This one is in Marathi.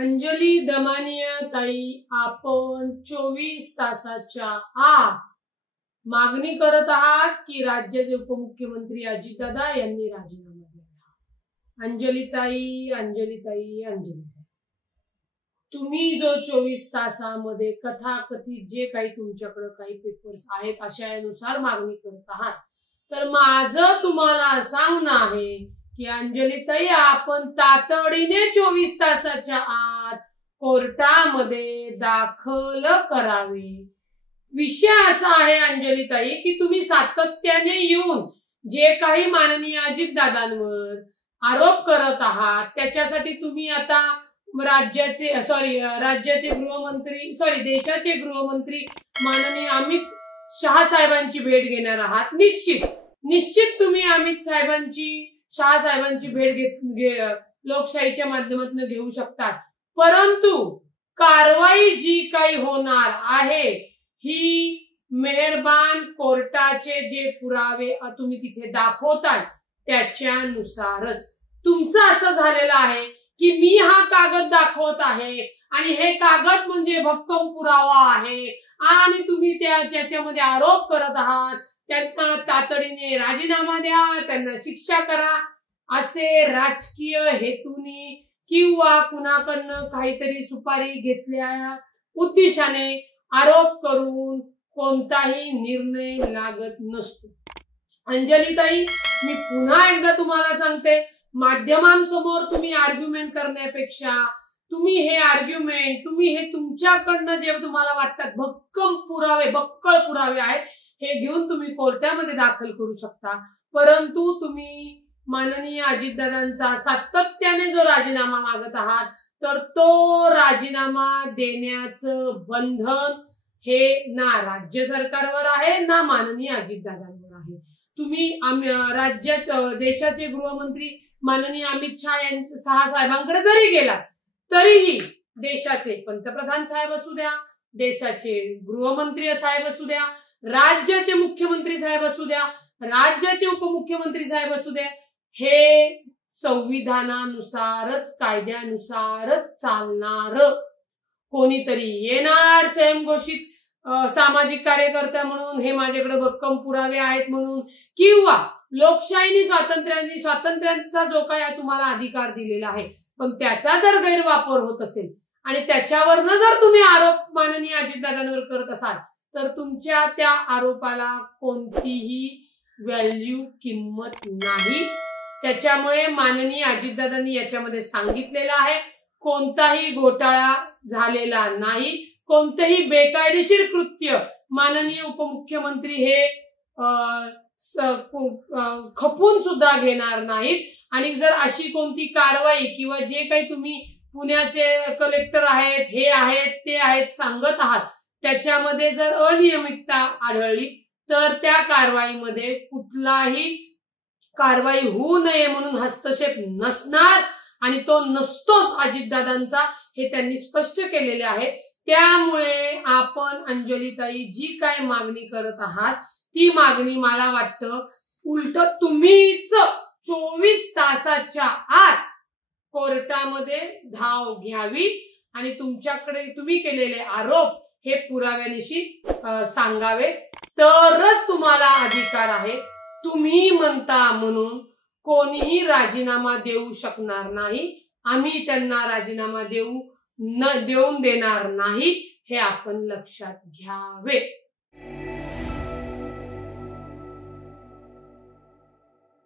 अंजली दमानिया ताई, आपण 24 तासाच्या आत मागणी करत आहात की राज्याचे उपमुख्यमंत्री अजितदादा यांनी राजीनामा द्यावा। अंजली ताई, तुम्ही जो 24 तासामध्ये कथाकथित जे काही तुमच्याकडे काही पेपर्स आहेत अशानुसार मागणी करत आहात, तर माझं तुम्हाला सांगणं आहे की अंजली ताई, आपण तातडीने 24 तासाच्या आत कोर्टामध्ये दाखल करावे। विषय असा आहे अंजली ताई की तुम्ही सातत्याने येऊन जे काही माननीय अजितदादांवर आरोप करत आहात त्याच्यासाठी तुम्ही आता देशाचे गृहमंत्री माननीय अमित शहा साहेबांची भेट घेणार आहात। निश्चित तुम्ही अमित शहा साहेबांची भेट लोकशाहीच्या माध्यमातून घेऊ शकतात, परंतु कारवाई जी काही होणार आहे ही मेहरबान कोर्टाचे जे पुरावे तुम्ही तिथे दाखवताल त्याच्यानुसारच। तुमचं असं झालेलं आहे की मी हा कागद दाखवत आहे आणि हे कागद म्हणजे भक्कम पुरावा आहे आणि तुम्ही त्याच्यामध्ये आरोप करत आहात, त्यांना तातडीने राजीनामा द्या, त्यांना शिक्षा करा, असे राजकीय हेतूने किंवा कुणाकडनं काहीतरी सुपारी घेतल्या उद्देशाने आरोप करून कोणताही निर्णय लागत नसतो। अंजली ताई, मी पुन्हा एकदा तुम्हाला सांगते, माध्यमांसमोर तुम्ही आर्ग्युमेंट करण्यापेक्षा तुम्ही हे तुमच्याकडनं जे तुम्हाला वाटतात बक्कळ पुरावे आहेत हे घेऊन तुम्ही कोर्टामध्ये दाखल करू शकता, परंतु तुम्ही माननीय अजितदादांचा सातत्याने जो राजीनामा मागत आहात तर तो राजीनामा देण्याचं बंधन हे ना राज्य सरकारवर आहे ना माननीय अजितदादांवर आहे। तुम्ही देशाचे गृहमंत्री माननीय अमित शहा साहेबांकडे जरी गेलात तरीही देशाचे पंतप्रधान साहेब असू द्या, देशाचे गृहमंत्री साहेब असू द्या, राज्याचे मुख्यमंत्री साहेब असू द्या, राज्याचे उपमुख्यमंत्री साहेब असू द्या, हे संविधानानुसारच कायद्यानुसारच चालणार। कोणीतरी येणार स्वयंघोषित सामाजिक कार्यकर्ता म्हणून, हे माझ्याकडे भक्कम पुरावे आहेत म्हणून, किंवा लोकशाहीने स्वातंत्र्याचा जो काही तुम्हाला अधिकार दिलेला आहे पण त्याचा जर गैरवापर होत असेल आणि त्याच्यावरनं जर तुम्ही आरोप माननीय अजितदादांवर करत असाल तर तुमच्या त्या आरोपाला कोणतीही किंमत नाही। त्याच्यामुळे माननीय अजितदादांनी याच्यामध्ये सांगितलेलं आहे, कोणताही घोटाळा झालेला नाही, कोणतेही बेकायदेशीर कृत्य माननीय उपमुख्यमंत्री हे खपून सुद्धा घेणार नाहीत। आणि जर अशी कोणती कारवाई किंवा जे काही तुम्ही पुण्याचे कलेक्टर आहेत, हे आहेत, ते आहेत सांगत आहात त्याच्यामध्ये जर अनियमितता आढळली तर त्या कारवाईमध्ये कुठलाही कारवाई होऊ नये म्हणून हस्तक्षेप नसणार आणि तो नसतोच अजितदादांचा, हे त्यांनी स्पष्ट केलेले आहे। त्यामुळे आपण अंजलीताई जी काय मागणी करत आहात ती मागणी मला वाटतं उलट तुम्हीच 24 तासाच्या आत कोर्टामध्ये धाव घ्यावी आणि तुमच्याकडे तुम्ही केलेले आरोप हे पुराव्यानिशी सांगावे, तरच तुम्हाला अधिकार आहे। तुम्ही म्हणता म्हणून कोणीही राजीनामा देऊ शकणार नाही, आम्ही त्यांना राजीनामा देऊन देणार नाही, हे आपण लक्षात घ्यावे।